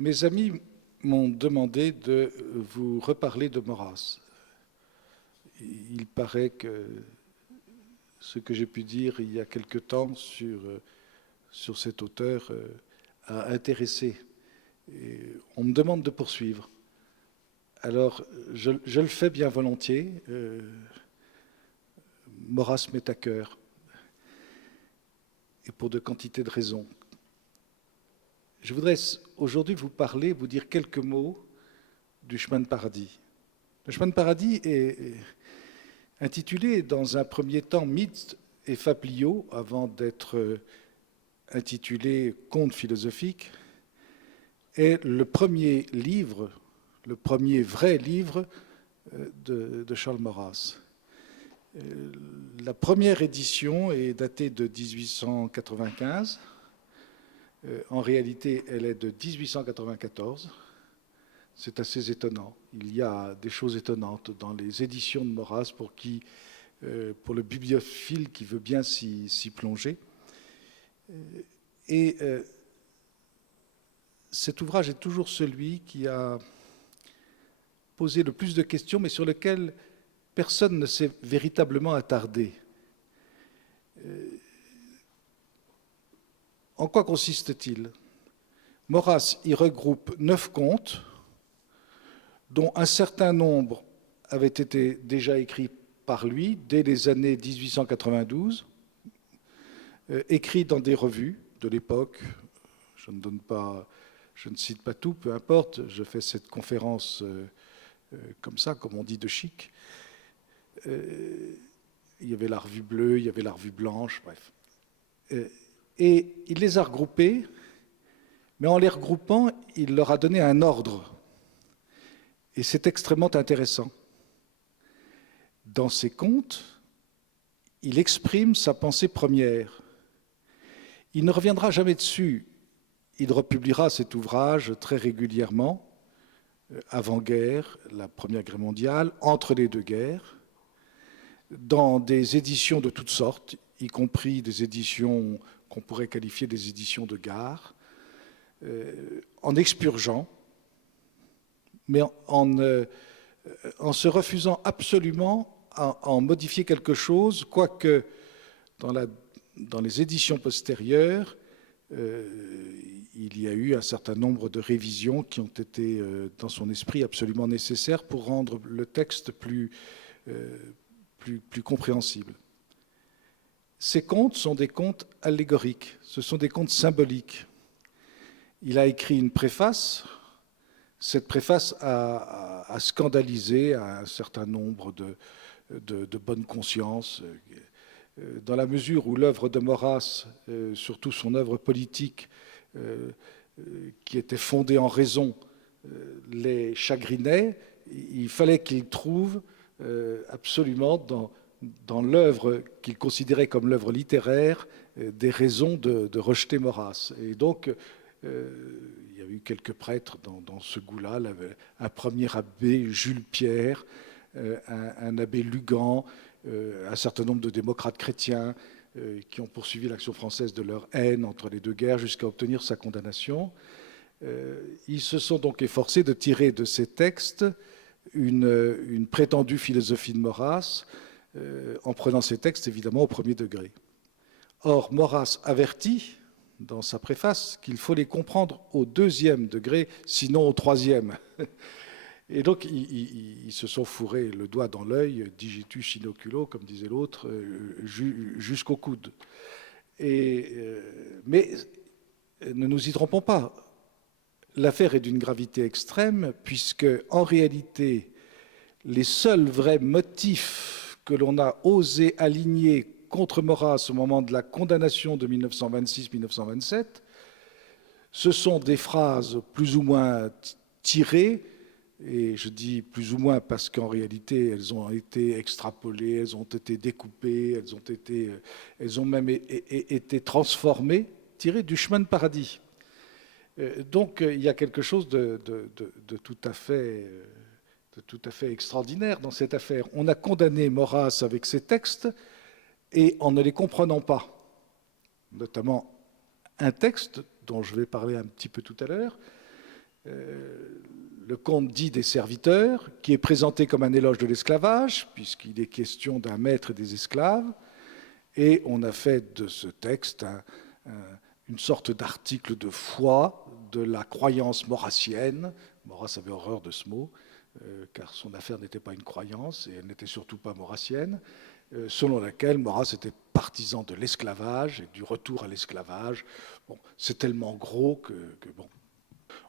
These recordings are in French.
Mes amis m'ont demandé de vous reparler de Maurras. Il paraît que ce que j'ai pu dire il y a quelque temps sur cet auteur a intéressé. Et on me demande de poursuivre. Alors, je le fais bien volontiers. Maurras m'est à cœur. Et pour de quantités de raisons. Je voudrais aujourd'hui vous parler, vous dire quelques mots du chemin de paradis. Le chemin de paradis est intitulé dans un premier temps Mythes et fabliaux, avant d'être intitulé Contes philosophiques, est le premier livre, le premier vrai livre de Charles Maurras. La première édition est datée de 1895. En réalité, elle est de 1894. C'est assez étonnant. Il y a des choses étonnantes dans les éditions de Maurras pour le bibliophile qui veut bien s'y plonger. Et cet ouvrage est toujours celui qui a posé le plus de questions, mais sur lequel personne ne s'est véritablement attardé. En quoi consiste-t-il? Maurras y regroupe 9 contes, dont un certain nombre avaient été déjà écrits par lui dès les années 1892, écrits dans des revues de l'époque. Je ne cite pas tout, peu importe, je fais cette conférence comme ça, comme on dit, de chic. Il y avait la revue bleue, il y avait la revue blanche, bref. Et il les a regroupés, mais en les regroupant, il leur a donné un ordre. Et c'est extrêmement intéressant. Dans ses contes, il exprime sa pensée première. Il ne reviendra jamais dessus. Il republiera cet ouvrage très régulièrement, avant-guerre, la Première Guerre mondiale, entre les deux guerres, dans des éditions de toutes sortes, y compris des éditions qu'on pourrait qualifier des éditions de gare, en expurgeant, mais en se refusant absolument à en modifier quelque chose, quoique dans les éditions postérieures, il y a eu un certain nombre de révisions qui ont été, dans son esprit, absolument nécessaires pour rendre le texte plus compréhensible. Ces contes sont des contes allégoriques, ce sont des contes symboliques. Il a écrit une préface. Cette préface a scandalisé un certain nombre de bonnes consciences, dans la mesure où l'œuvre de Maurras, surtout son œuvre politique, qui était fondée en raison, les chagrinait. Il fallait qu'il trouve absolument dans l'œuvre qu'il considérait comme l'œuvre littéraire des raisons de rejeter Maurras. Et donc, il y a eu quelques prêtres dans ce goût-là, un premier abbé, Jules Pierre, un abbé Lugan, un certain nombre de démocrates chrétiens qui ont poursuivi l'action française de leur haine entre les deux guerres jusqu'à obtenir sa condamnation. Ils se sont donc efforcés de tirer de ces textes une prétendue philosophie de Maurras, en prenant ces textes évidemment au premier degré. Or, Maurras avertit dans sa préface qu'il faut les comprendre au deuxième degré, sinon au troisième. Et donc, ils se sont fourrés le doigt dans l'œil, digitus in oculo, comme disait l'autre, jusqu'au coude. Mais ne nous y trompons pas. L'affaire est d'une gravité extrême, puisque, en réalité, les seuls vrais motifs que l'on a osé aligner contre Maurras au moment de la condamnation de 1926-1927, ce sont des phrases plus ou moins tirées, et je dis plus ou moins parce qu'en réalité, elles ont été extrapolées, elles ont été découpées, elles ont même été transformées, tirées du chemin de paradis. Donc il y a quelque chose de tout à fait extraordinaire dans cette affaire. On a condamné Maurras avec ses textes, et en ne les comprenant pas, notamment un texte dont je vais parler un petit peu tout à l'heure, le conte dit des serviteurs, qui est présenté comme un éloge de l'esclavage, puisqu'il est question d'un maître et des esclaves, et on a fait de ce texte une sorte d'article de foi de la croyance maurassienne. Maurras avait horreur de ce mot, car son affaire n'était pas une croyance, et elle n'était surtout pas maurassienne, selon laquelle Maurras était partisan de l'esclavage et du retour à l'esclavage. Bon, c'est tellement gros que bon.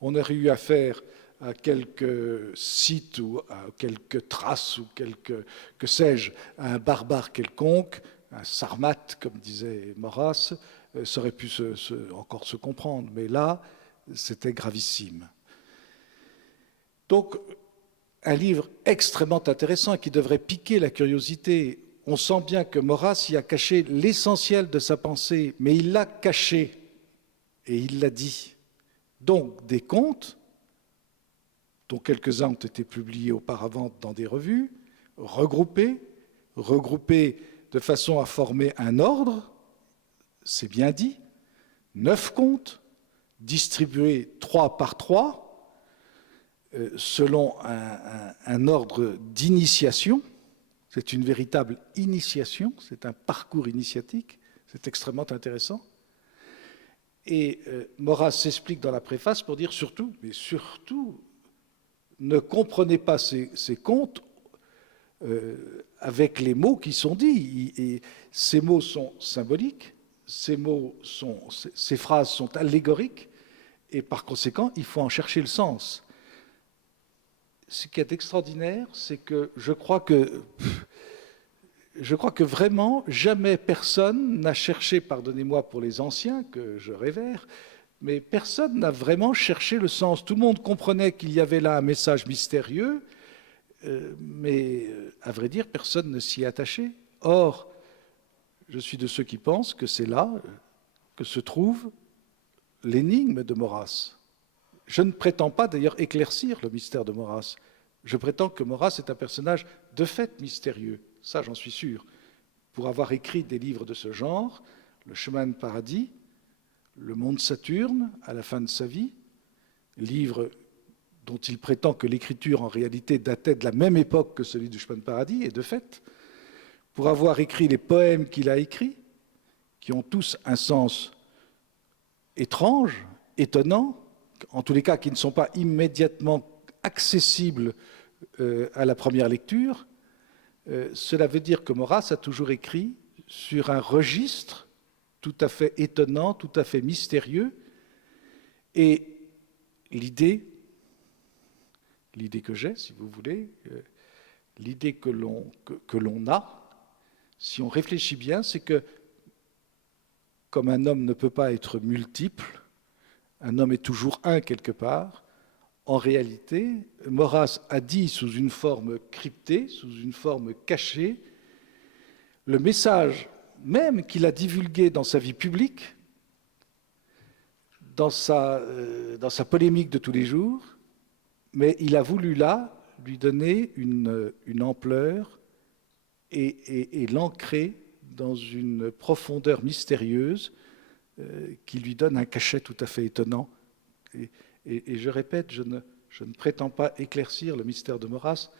On aurait eu affaire à quelques sites ou à quelques traces ou quelques, que sais-je, à un barbare quelconque, un sarmate, comme disait Maurras, ça aurait pu encore se comprendre. Mais là, c'était gravissime. Donc, un livre extrêmement intéressant qui devrait piquer la curiosité. On sent bien que Maurras y a caché l'essentiel de sa pensée, mais il l'a caché et il l'a dit. Donc, des contes, dont quelques-uns ont été publiés auparavant dans des revues, regroupés de façon à former un ordre, c'est bien dit, 9 contes, distribués 3 par 3, selon un ordre d'initiation. C'est une véritable initiation, c'est un parcours initiatique, c'est extrêmement intéressant. Et Maurras s'explique dans la préface pour dire surtout, mais surtout, ne comprenez pas ces contes avec les mots qui sont dits. Et ces mots sont symboliques, ces phrases sont allégoriques, et par conséquent, il faut en chercher le sens. Ce qui est extraordinaire, c'est que je crois que vraiment, jamais personne n'a cherché, pardonnez-moi pour les anciens que je révère, mais personne n'a vraiment cherché le sens. Tout le monde comprenait qu'il y avait là un message mystérieux, mais à vrai dire, personne ne s'y est attaché. Or, je suis de ceux qui pensent que c'est là que se trouve l'énigme de Maurras. Je ne prétends pas d'ailleurs éclaircir le mystère de Maurras. Je prétends que Maurras est un personnage de fait mystérieux. Ça, j'en suis sûr. Pour avoir écrit des livres de ce genre, Le chemin de paradis, Le monde Saturne, à la fin de sa vie, livre dont il prétend que l'écriture en réalité datait de la même époque que celui du chemin de paradis, et de fait, pour avoir écrit les poèmes qu'il a écrits, qui ont tous un sens étrange, étonnant, en tous les cas qui ne sont pas immédiatement accessibles à la première lecture, cela veut dire que Maurras a toujours écrit sur un registre tout à fait étonnant, tout à fait mystérieux, et l'idée que j'ai, si vous voulez, l'idée que l'on a, si on réfléchit bien, c'est que comme un homme ne peut pas être multiple, un homme est toujours un quelque part, en réalité, Maurras a dit sous une forme cryptée, sous une forme cachée, le message même qu'il a divulgué dans sa vie publique, dans sa polémique de tous les jours, mais il a voulu là lui donner une ampleur et l'ancrer dans une profondeur mystérieuse qui lui donne un cachet tout à fait étonnant. Et je répète, je ne prétends pas éclaircir le mystère de Maurras,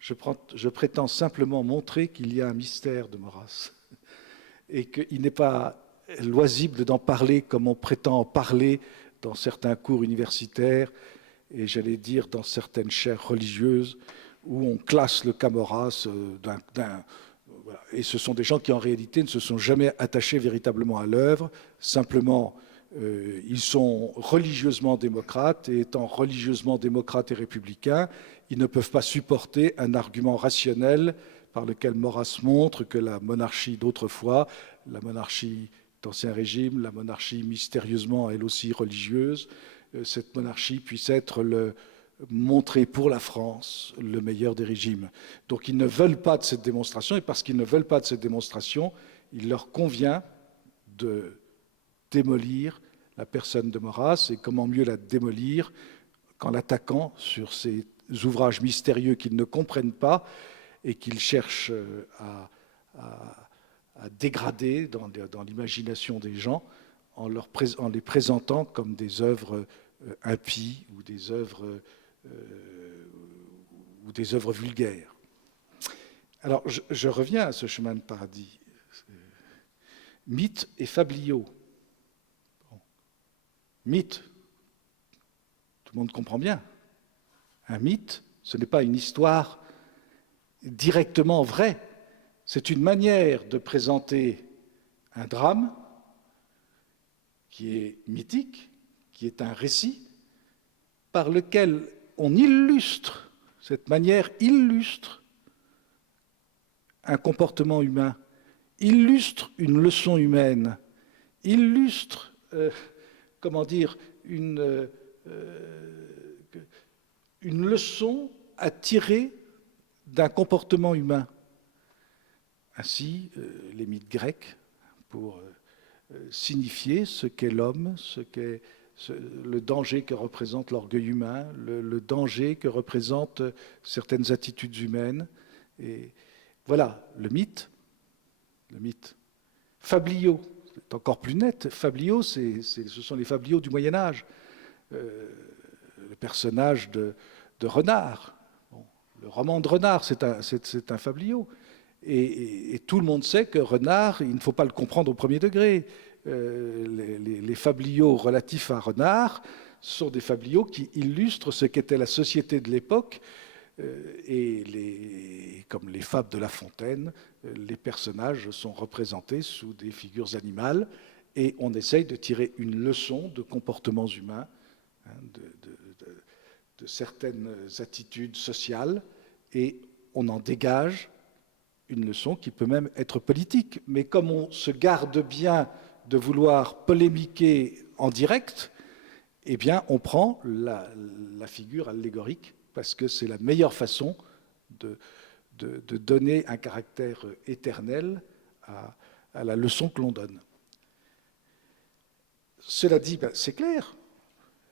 je prétends simplement montrer qu'il y a un mystère de Maurras et qu'il n'est pas loisible d'en parler comme on prétend en parler dans certains cours universitaires et j'allais dire dans certaines chaires religieuses où on classe le cas Maurras voilà. Et ce sont des gens qui en réalité ne se sont jamais attachés véritablement à l'œuvre, simplement ils sont religieusement démocrates et étant religieusement démocrates et républicains, ils ne peuvent pas supporter un argument rationnel par lequel Maurras montre que la monarchie d'autrefois, la monarchie d'Ancien Régime, la monarchie mystérieusement elle aussi religieuse, cette monarchie puisse être montrée pour la France le meilleur des régimes. Donc ils ne veulent pas de cette démonstration et parce qu'ils ne veulent pas de cette démonstration, il leur convient de démolir la personne de Maurras et comment mieux la démolir qu'en l'attaquant sur ces ouvrages mystérieux qu'ils ne comprennent pas et qu'ils cherchent à dégrader dans l'imagination des gens en les présentant comme des œuvres impies ou des œuvres vulgaires. Alors, je reviens à ce chemin de paradis. Mythe et fabliau. Bon. Mythe, tout le monde comprend bien. Un mythe, ce n'est pas une histoire directement vraie. C'est une manière de présenter un drame qui est mythique, qui est un récit, par lequel on illustre, cette manière illustre un comportement humain, illustre une leçon humaine, illustre, une leçon à tirer d'un comportement humain. Ainsi, les mythes grecs, pour signifier ce qu'est l'homme, ce qu'est le danger que représente l'orgueil humain, le danger que représentent certaines attitudes humaines. Et voilà, le mythe. Fabliau, c'est encore plus net. Fabliau, ce sont les fabliaux du Moyen-Âge. Le personnage de Renard. Bon, le roman de Renard, c'est un fabliau. Et tout le monde sait que Renard, il ne faut pas le comprendre au premier degré. Les fabliaux relatifs à Renard sont des fabliaux qui illustrent ce qu'était la société de l'époque. Comme les fables de La Fontaine, les personnages sont représentés sous des figures animales et on essaye de tirer une leçon de comportements humains, de certaines attitudes sociales, et on en dégage une leçon qui peut même être politique. Mais comme on se garde bien de vouloir polémiquer en direct, eh bien on prend la figure allégorique, parce que c'est la meilleure façon de donner un caractère éternel à la leçon que l'on donne. Cela dit, c'est clair,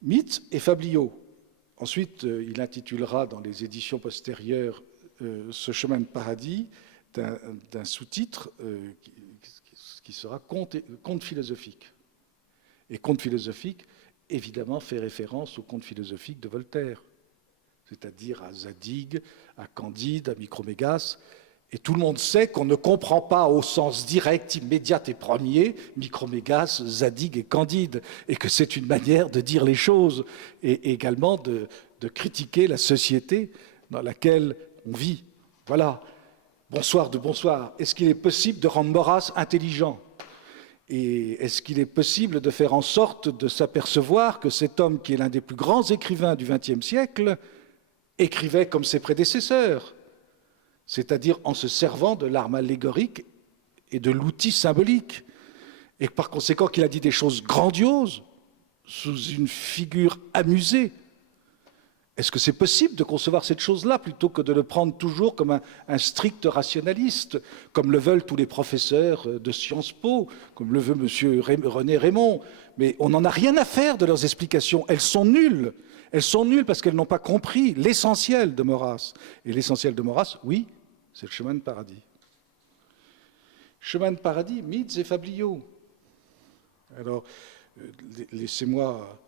mythe et fabliau. Ensuite, il intitulera dans les éditions postérieures ce chemin de paradis d'un sous-titre qui sera conte philosophique. Et conte philosophique, évidemment, fait référence au conte philosophique de Voltaire, c'est-à-dire à Zadig, à Candide, à Micromégas. Et tout le monde sait qu'on ne comprend pas au sens direct, immédiat et premier Micromégas, Zadig et Candide, et que c'est une manière de dire les choses, et également de critiquer la société dans laquelle on vit. Voilà. Bonsoir de bonsoir. Est-ce qu'il est possible de rendre Maurras intelligent ? Et est-ce qu'il est possible de faire en sorte de s'apercevoir que cet homme qui est l'un des plus grands écrivains du XXe siècle écrivait comme ses prédécesseurs, c'est-à-dire en se servant de l'arme allégorique et de l'outil symbolique, et par conséquent qu'il a dit des choses grandioses sous une figure amusée. Est-ce que c'est possible de concevoir cette chose-là plutôt que de le prendre toujours comme un strict rationaliste, comme le veulent tous les professeurs de Sciences Po, comme le veut M. René Raymond? Mais on n'en a rien à faire de leurs explications. Elles sont nulles. Elles sont nulles parce qu'elles n'ont pas compris l'essentiel de Maurras. Et l'essentiel de Maurras, oui, c'est le chemin de paradis. Chemin de paradis, mythes et fabliaux. Alors, laissez-moi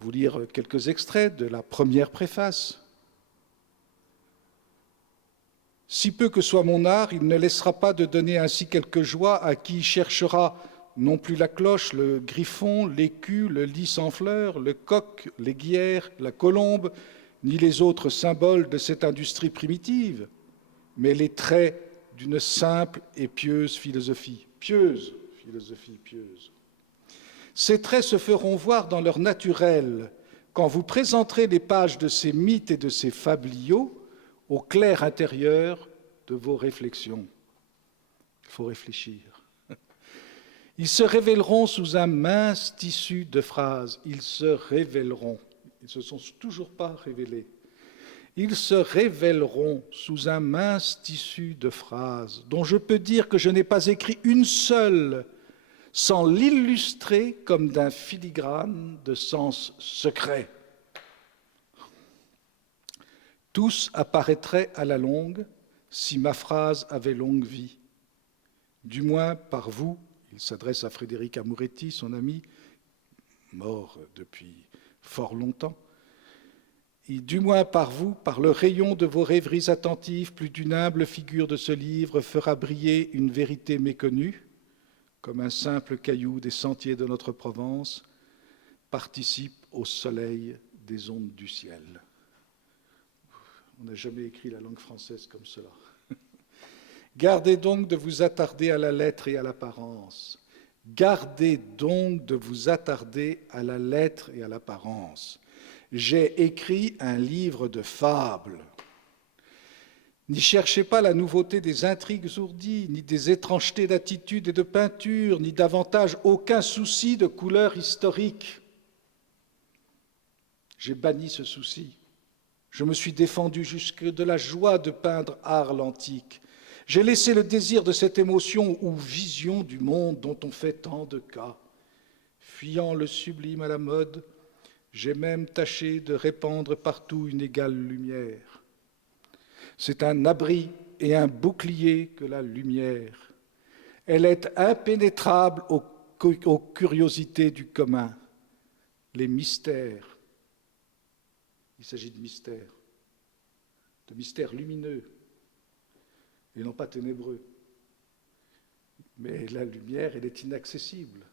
vous lire quelques extraits de la première préface. « Si peu que soit mon art, il ne laissera pas de donner ainsi quelque joie à qui cherchera non plus la cloche, le griffon, l'écu, le lys sans fleurs, le coq, l'aiguière, la colombe, ni les autres symboles de cette industrie primitive, mais les traits d'une simple et pieuse philosophie. » Pieuse, philosophie pieuse. Ces traits se feront voir dans leur naturel quand vous présenterez les pages de ces mythes et de ces fabliaux au clair intérieur de vos réflexions. Il faut réfléchir. Ils se révéleront sous un mince tissu de phrases. Ils se révéleront. Ils ne se sont toujours pas révélés. Ils se révéleront sous un mince tissu de phrases dont je peux dire que je n'ai pas écrit une seule sans l'illustrer comme d'un filigrane de sens secret. Tous apparaîtraient à la longue si ma phrase avait longue vie. Du moins par vous, il s'adresse à Frédéric Amoretti, son ami, mort depuis fort longtemps. Et du moins par vous, par le rayon de vos rêveries attentives, plus d'une humble figure de ce livre fera briller une vérité méconnue, comme un simple caillou des sentiers de notre Provence participe au soleil des ondes du ciel. On n'a jamais écrit la langue française comme cela. Gardez donc de vous attarder à la lettre et à l'apparence. Gardez donc de vous attarder à la lettre et à l'apparence. J'ai écrit un livre de fables. N'y cherchez pas la nouveauté des intrigues ourdies, ni des étrangetés d'attitude et de peinture, ni davantage aucun souci de couleur historique. J'ai banni ce souci. Je me suis défendu jusque de la joie de peindre Arles antique. J'ai laissé le désir de cette émotion ou vision du monde dont on fait tant de cas. Fuyant le sublime à la mode, j'ai même tâché de répandre partout une égale lumière. C'est un abri et un bouclier que la lumière. Elle est impénétrable aux curiosités du commun, les mystères. Il s'agit de mystères lumineux et non pas ténébreux. Mais la lumière, elle est inaccessible.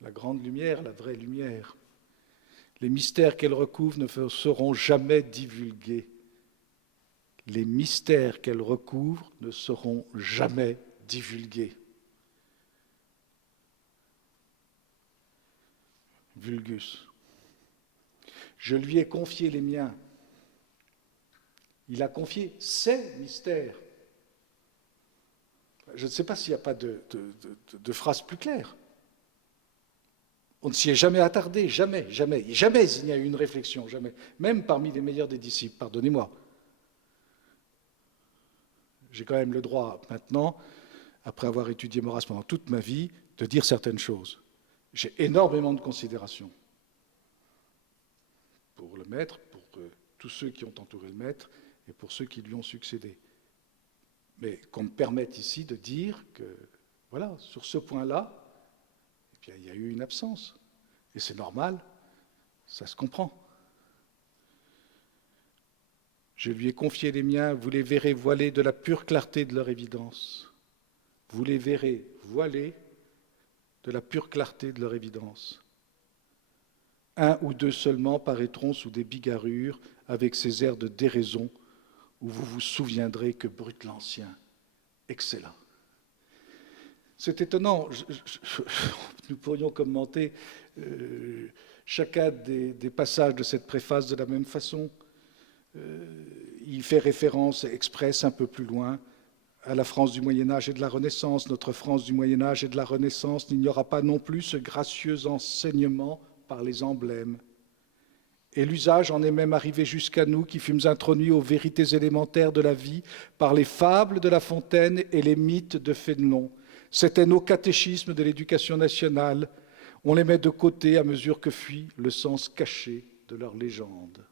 La grande lumière, la vraie lumière. Les mystères qu'elle recouvre ne seront jamais divulgués. Les mystères qu'elle recouvre ne seront jamais divulgués. Vulgus. Je lui ai confié les miens. Il a confié ses mystères. Je ne sais pas s'il n'y a pas de phrase plus claire. On ne s'y est jamais attardé, jamais il n'y a eu une réflexion, jamais. Même parmi les meilleurs des disciples, pardonnez-moi. J'ai quand même le droit maintenant, après avoir étudié Maurras pendant toute ma vie, de dire certaines choses. J'ai énormément de considération pour le maître, pour tous ceux qui ont entouré le maître et pour ceux qui lui ont succédé. Mais qu'on me permette ici de dire que, voilà, sur ce point-là, eh bien, il y a eu une absence. Et c'est normal, ça se comprend. Je lui ai confié les miens, vous les verrez voilés de la pure clarté de leur évidence. Vous les verrez voilés de la pure clarté de leur évidence. Un ou deux seulement paraîtront sous des bigarrures avec ces airs de déraison où vous vous souviendrez que Brut l'Ancien excella. C'est étonnant, nous pourrions commenter chacun des passages de cette préface de la même façon. Il fait référence expresse un peu plus loin à la France du Moyen-Âge et de la Renaissance. Notre France du Moyen-Âge et de la Renaissance n'ignora pas non plus ce gracieux enseignement par les emblèmes. Et l'usage en est même arrivé jusqu'à nous qui fûmes introduits aux vérités élémentaires de la vie par les fables de La Fontaine et les mythes de Fénelon. C'était nos catéchismes de l'éducation nationale. On les met de côté à mesure que fuit le sens caché de leurs légendes.